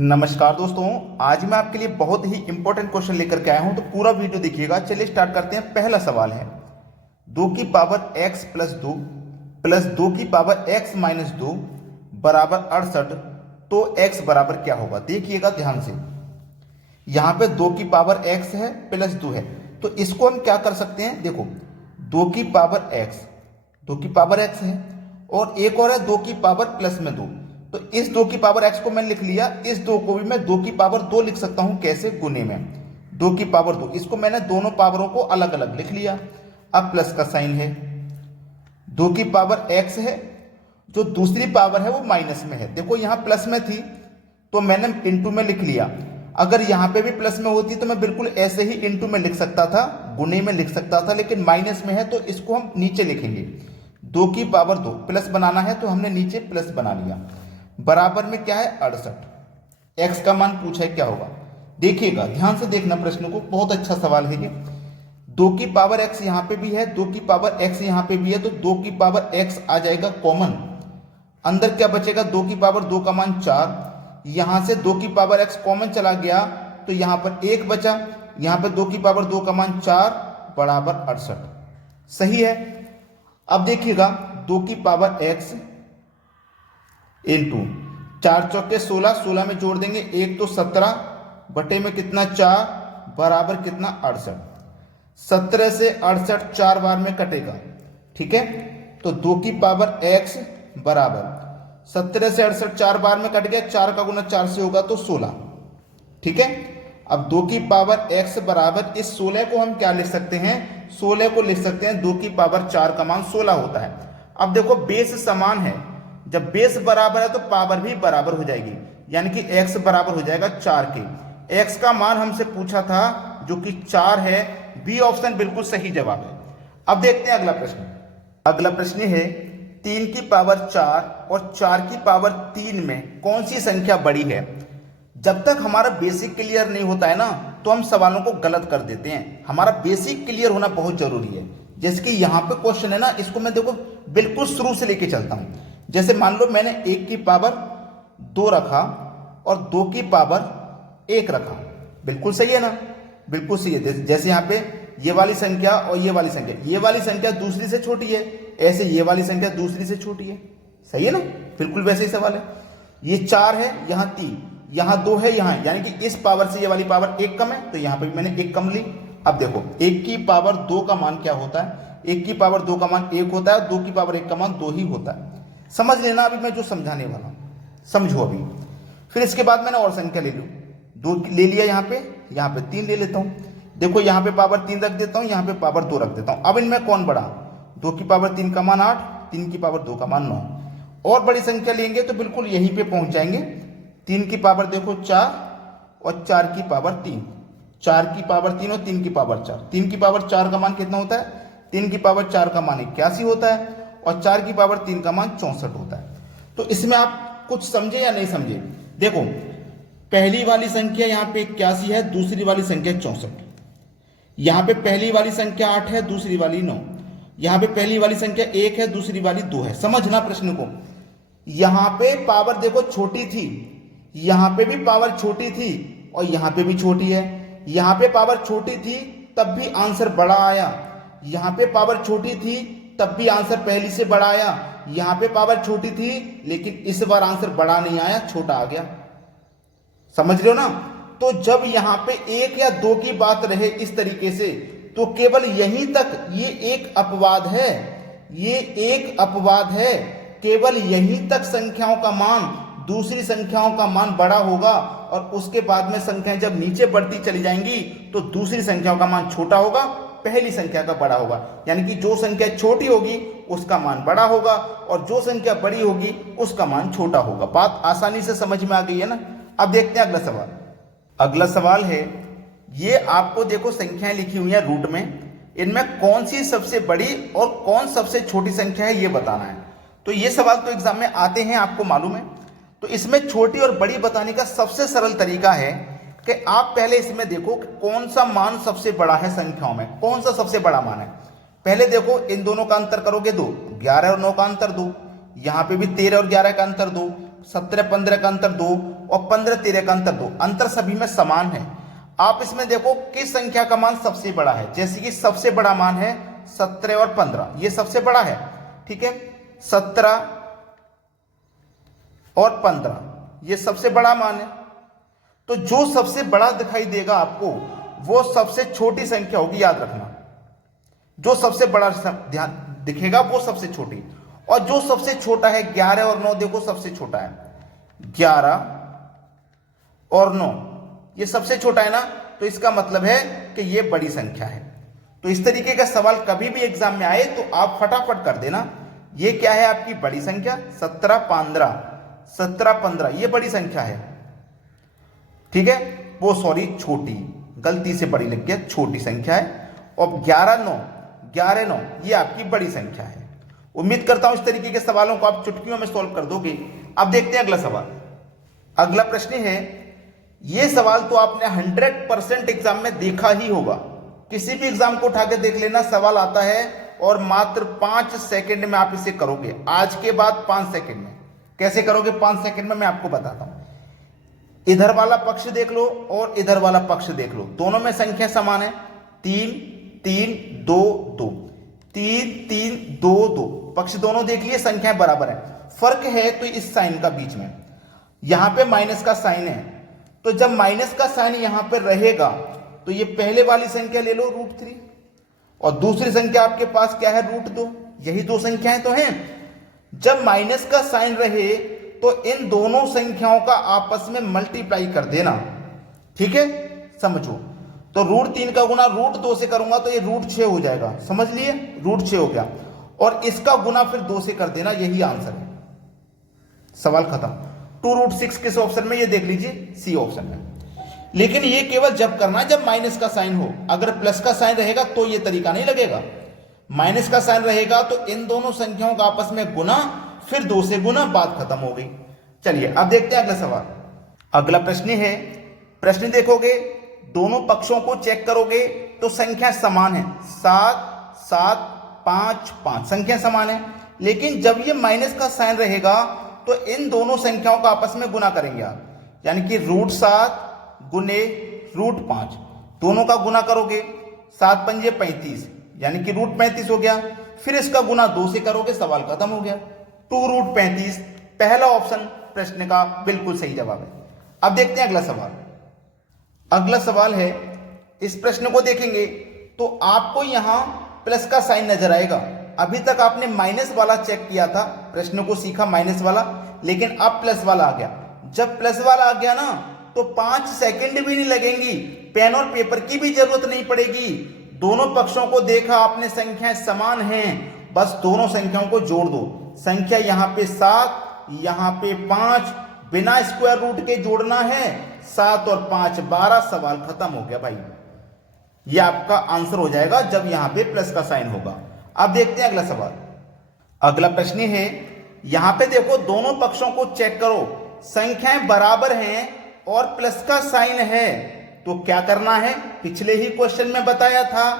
नमस्कार दोस्तों, आज मैं आपके लिए बहुत ही इंपॉर्टेंट क्वेश्चन लेकर के आया हूं, तो पूरा वीडियो देखिएगा। चलिए स्टार्ट करते हैं। पहला सवाल है 2 की पावर x प्लस 2 की पावर x माइनस 2 बराबर 68, तो x बराबर क्या होगा। देखिएगा ध्यान से। यहां पे 2 की पावर x है प्लस 2 है, तो इसको हम क्या कर सकते हैं। देखो 2 की पावर x है और एक और है 2 की पावर प्लस में 2, तो इस 2 की पावर x को मैंने लिख लिया, इस 2 को भी मैं 2 की पावर 2 लिख सकता हूं। कैसे? गुने में 2 की पावर 2, इसको मैंने दोनों पावरों को अलग अलग लिख लिया। अब प्लस का साइन है, 2 की पावर x है, जो दूसरी पावर है वो माइनस में है। देखो यहां प्लस में थी तो मैंने इंटू में लिख लिया। अगर यहां पे भी प्लस में होती तो मैं बिल्कुल ऐसे ही इंटू में लिख सकता था, गुने में लिख सकता था, लेकिन माइनस में है तो इसको हम नीचे लिखेंगे। 2 की पावर 2 प्लस बनाना है तो हमने नीचे प्लस बना लिया। बराबर में क्या है? 68। x का मान पूछा है, क्या होगा। देखिएगा ध्यान से देखना प्रश्न को, बहुत अच्छा सवाल है ये। 2 की पावर x यहां पे भी है, 2 की पावर x यहां पे भी है, तो 2 की पावर x आ जाएगा कॉमन। अंदर क्या बचेगा? 2 की पावर 2 का मान 4, यहां से 2 की पावर x कॉमन चला गया तो यहां पर 1 बचा। यहां पर 2 की पावर 2 का मान 4 बराबर 68। सही है। अब देखिएगा 2 की पावर x इंटू 4 चौके 16, 16 में जोड़ देंगे 1 तो 17 बटे में कितना 4 बराबर कितना 68। 17 से 68 4 बार में कटेगा, ठीक है। तो 2 की पावर x बराबर 17 से 68 4 बार में कट गया, 4 का गुना 4 से होगा तो 16, ठीक है। अब 2 की पावर x बराबर इस 16 को हम क्या लिख सकते हैं? 16 को लिख सकते हैं 2 की पावर 4 का मान 16 होता है। अब देखो बेस समान है, जब बेस बराबर है तो पावर भी बराबर हो जाएगी, यानी कि x बराबर हो जाएगा 4 के। x का मान हमसे पूछा था जो कि 4 है। बी ऑप्शन बिल्कुल सही जवाब है। अब देखते हैं अगला प्रश्न। अगला प्रश्न है 3 की पावर 4 और 4 की पावर 3 में कौन सी संख्या बड़ी है। जब तक हमारा बेसिक क्लियर नहीं होता है ना, तो हम सवालों को गलत कर देते हैं। हमारा बेसिक क्लियर होना बहुत जरूरी है। जैसे कि यहाँ पे क्वेश्चन है ना, इसको मैं देखो बिल्कुल शुरू से लेके चलता हूं। जैसे मान लो मैंने 1 की पावर 2 रखा और 2 की पावर 1 रखा, बिल्कुल सही है ना, बिल्कुल सही है। जैसे यहाँ पे ये वाली संख्या और ये वाली संख्या दूसरी से छोटी है, ऐसे ये वाली संख्या दूसरी से छोटी है, सही है ना, बिल्कुल वैसे ही सवाल है। ये 4 है, यहाँ 3, यहाँ 2 है, यहाँ, यानी कि इस पावर से ये वाली पावर 1 कम है, तो यहाँ पे भी मैंने 1 कम ली। अब देखो 1 की पावर 2 का मान क्या होता है? 1 की पावर 2 का मान 1 होता है, 2 की पावर 1 का मान 2 ही होता है। समझ लेना अभी मैं जो समझाने वाला हूं, समझो अभी। फिर इसके बाद मैंने और संख्या ले लूं, 2 ले लिया, यहाँ पे 3 ले लेता हूं। देखो यहाँ पे पावर 3 रख देता हूं, यहाँ पे पावर 2 रख देता हूं। अब इनमें कौन बड़ा? 2 की पावर 3 का मान 8, 3 की पावर 2 का मान 9। और बड़ी संख्या लेंगे तो बिल्कुल यहीं पे पहुंच जाएंगे। 3 की पावर देखो 4 और 4 की पावर 3, 4 की पावर 3 और 3 की पावर 4। 3 की पावर 4 का मान कितना होता है? 3 की पावर 4 का मान 81 होता है और 4 की पावर 3 का मान 64 होता है। तो इसमें आप कुछ समझे या नहीं समझे? देखो पहली वाली संख्या यहाँ पे 81 है, दूसरी वाली संख्या 64। यहाँ पे पहली वाली संख्या 8 है, दूसरी वाली 9। यहाँ पे पहली वाली संख्या 1 है, दूसरी वाली 2 है। समझना प्रश्न को। यहाँ पे पावर देखो छोटी थी, यहाँ पे भी पावर छोटी थी और यहाँ पे भी छोटी है। यहाँ पे पावर छोटी थी तब भी आंसर बड़ा आया, यहाँ पे पावर छोटी थी तब भी आंसर पहली से बड़ा आया। यहां पे पावर छोटी थी लेकिन इस बार आंसर बड़ा नहीं आया, छोटा आ गया। समझ रहे हो ना? तो जब यहां पे 1 या 2 की बात रहे इस तरीके से, तो केवल यहीं तक ये एक अपवाद है, ये एक अपवाद है। केवल यहीं तक संख्याओं का मान दूसरी संख्याओं का मान बड़ा होगा और उसके बाद में संख्याएं जब नीचे बढ़ती चली जाएंगी तो दूसरी संख्याओं का मान छोटा होगा, पहली संख्या का बड़ा होगा। यानी कि जो संख्या छोटी होगी उसका मान बड़ा होगा और जो संख्या बड़ी होगी उसका मान छोटा होगा। बात आसानी से समझ में आ गई है ना। अब देखते हैं अगला सवाल। अगला सवाल है, ये आपको देखो संख्याएं लिखी हुई हैं रूट में, इनमें कौन सी सबसे बड़ी और कौन सबसे छोटी संख्या है ये बताना है। तो ये सवाल तो एग्जाम में आते हैं, आपको मालूम है। तो इसमें छोटी और बड़ी बताने का सबसे सरल तरीका है कि आप पहले इसमें देखो कि कौन सा मान सबसे बड़ा है संख्याओं में, कौन सा सबसे बड़ा मान है। पहले देखो इन दोनों का अंतर करोगे 2, 11 और 9 का अंतर 2, यहाँ पे भी 13 और 11 का अंतर 2, 17 15 का अंतर 2, और 15 13 का अंतर 2, अंतर सभी में समान है। आप इसमें देखो किस संख्या का मान सबसे बड़ा है, जैसे कि सबसे बड़ा मान है 17 और 15, ये सबसे बड़ा है, ठीक है। 17 और 15 ये सबसे बड़ा मान है, तो जो सबसे बड़ा दिखाई देगा आपको वो सबसे छोटी संख्या होगी, याद रखना। जो सबसे बड़ा ध्यान दिखेगा वो सबसे छोटी, और जो सबसे छोटा है 11 और 9, देखो सबसे छोटा है 11 और 9, ये सबसे छोटा है ना, तो इसका मतलब है कि ये बड़ी संख्या है। तो इस तरीके का सवाल कभी भी एग्जाम में आए तो आप फटाफट कर देना। ये क्या है आपकी बड़ी संख्या, 17 15 ये बड़ी संख्या है, ठीक है। वो सॉरी छोटी, गलती से बड़ी लग गया, छोटी संख्या है। और 11 9 ये आपकी बड़ी संख्या है। उम्मीद करता हूं इस तरीके के सवालों को आप चुटकियों में सॉल्व कर दोगे। अब देखते हैं अगला सवाल। अगला प्रश्न है, ये सवाल तो आपने 100% एग्जाम में देखा ही होगा, किसी भी एग्जाम को उठा के देख लेना, सवाल आता है और मात्र 5 सेकंड में आप इसे करोगे। आज के बाद 5 सेकंड में कैसे करोगे, 5 सेकंड में मैं आपको बताता हूं। इधर वाला पक्ष देख लो और इधर वाला पक्ष देख लो, दोनों में संख्या समान है, 3 3 2 2 3 3 2 2, पक्ष दोनों देख लिए, संख्याएं बराबर है। फर्क है तो इस साइन का बीच में, यहां पे माइनस का साइन है, तो जब माइनस का साइन यहां पे रहेगा तो ये पहले वाली संख्या ले लो √3, और दूसरी संख्या आपके पास क्या है √2, यही दो संख्याएं तो हैं। जब माइनस का साइन रहे तो इन दोनों संख्याओं का आपस में मल्टीप्लाई कर देना, ठीक है, समझो। तो √3 का गुना √2 से करूंगा तो ये √6 हो जाएगा, समझ लिए, √6 हो गया, और इसका गुना फिर 2 से कर देना, यही आंसर है, सवाल खत्म। 2√6 किस ऑप्शन में, ये देख लीजिए सी ऑप्शन में। लेकिन ये केवल जब करना है जब माइनस का साइन हो, अगर प्लस का साइन रहेगा तो ये तरीका नहीं लगेगा। माइनस का साइन रहेगा तो इन दोनों संख्याओं का आपस में गुना, फिर 2 से गुना, बात खत्म हो गई। चलिए अब देखते हैं अगला सवाल। अगला प्रश्न है, प्रश्न देखोगे, दोनों पक्षों को चेक करोगे तो संख्या समान है, 7 7 5 5, संख्या समान है। लेकिन जब ये माइनस का साइन रहेगा तो इन दोनों संख्याओं का आपस में गुना करेंगे आप, यानी कि √7 गुने √5, दोनों का गुना करोगे, 7 पंजे 35, यानी कि √35 हो गया, फिर इसका गुना 2 से करोगे, सवाल खत्म हो गया। 2√35 पहला ऑप्शन प्रश्न का बिल्कुल सही जवाब है। अब देखते हैं अगला सवाल। अगला सवाल है, इस प्रश्न को देखेंगे तो आपको यहां प्लस का साइन नजर आएगा। अभी तक आपने माइनस वाला चेक किया था, प्रश्न को सीखा माइनस वाला, लेकिन अब प्लस वाला आ गया। जब प्लस वाला आ गया ना तो 5 सेकंड भी नहीं लगेंगी, पेन और पेपर की भी जरूरत नहीं पड़ेगी। दोनों पक्षों को देखा आपने, संख्याएं समान हैं, बस दोनों संख्याओं को जोड़ दो। संख्या यहां पे 7, यहां पे 5, बिना स्क्वायर रूट के जोड़ना है, 7 और 5 12, सवाल खत्म हो गया भाई। ये आपका आंसर हो जाएगा जब यहां पे प्लस का साइन होगा। अब देखते हैं अगला सवाल। अगला प्रश्न है, यहां पे देखो, दोनों पक्षों को चेक करो, संख्याएं बराबर हैं और प्लस का साइन है, तो क्या करना है, पिछले ही क्वेश्चन में बताया था।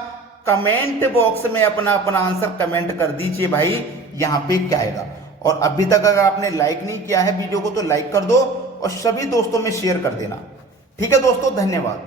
कमेंट बॉक्स में अपना अपना आंसर कमेंट कर दीजिए भाई, यहां पे क्या आएगा। और अभी तक अगर आपने लाइक नहीं किया है वीडियो को तो लाइक कर दो और सभी दोस्तों में शेयर कर देना, ठीक है दोस्तों, धन्यवाद।